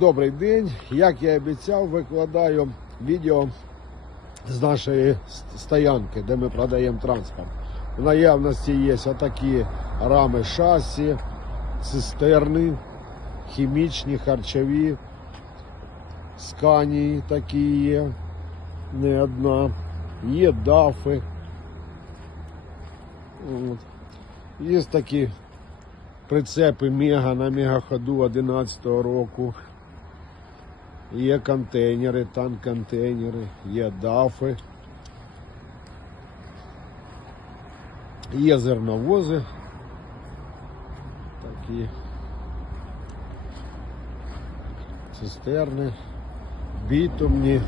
Добрий день. Як я обіцяв, викладаю відео з нашої стоянки, де ми продаємо транспорт. В наявності є отакі рами шасі, цистерни, хімічні, харчові, сканії такі є, не одна. Є дафи. Є такі прицепи Мега на мегаходу 11 року. Є контейнери, танк-контейнери, є дафи. Є зерновози. Такі цистерни, бітумні.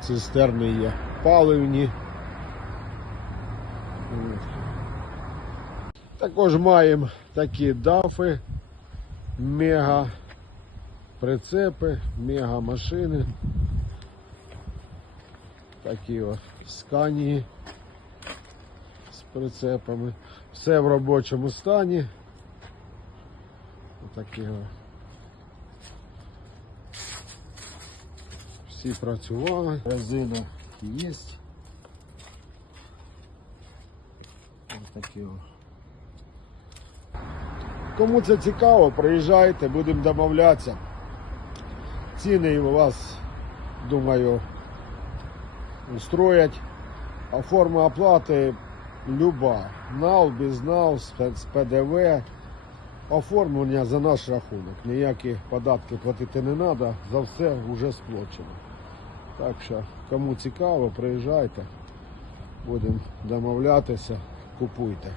Цистерни є паливні. Також маємо такі дафи, мега прицепи, мега машини. Такі от сканії з прицепами. Все в робочому стані. Отакі от. Всі працювали. Резина є. Ось такі от. Кому це цікаво, приїжджайте, будемо домовлятися. Ціни у вас, думаю, устроять. А форма оплати люба. НАЛ, без НАЛ, з ПДВ. Оформлення за наш рахунок. Ніякі податки платити не треба, за все вже сплачено. Так що, кому цікаво, приїжджайте, будемо домовлятися, купуйте.